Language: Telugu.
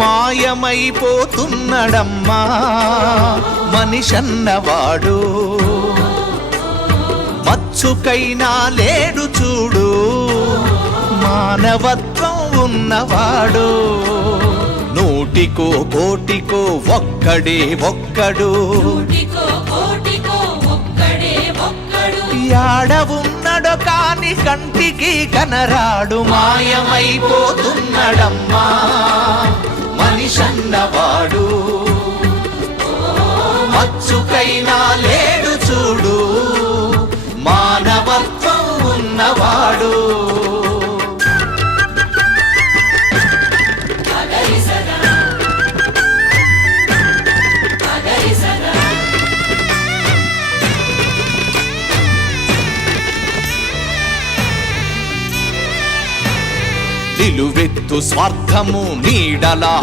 మాయమైపోతున్నడమ్మా మనిషన్నవాడు, మచ్చుకైనా లేడు చూడు మానవత్వం ఉన్నవాడు. నూటికో కోటికో ఒక్కడే ఒక్కడు, యాడ ఉన్నడో కాని కంటికి కనరాడు. మాయమైపోతున్నడమ్మా మనిషన్నవాడు, మచ్చుకైనా లేడు చూడు మానవత్వం ఉన్నవాడు. నిలువెత్తు స్వార్థము నీడలా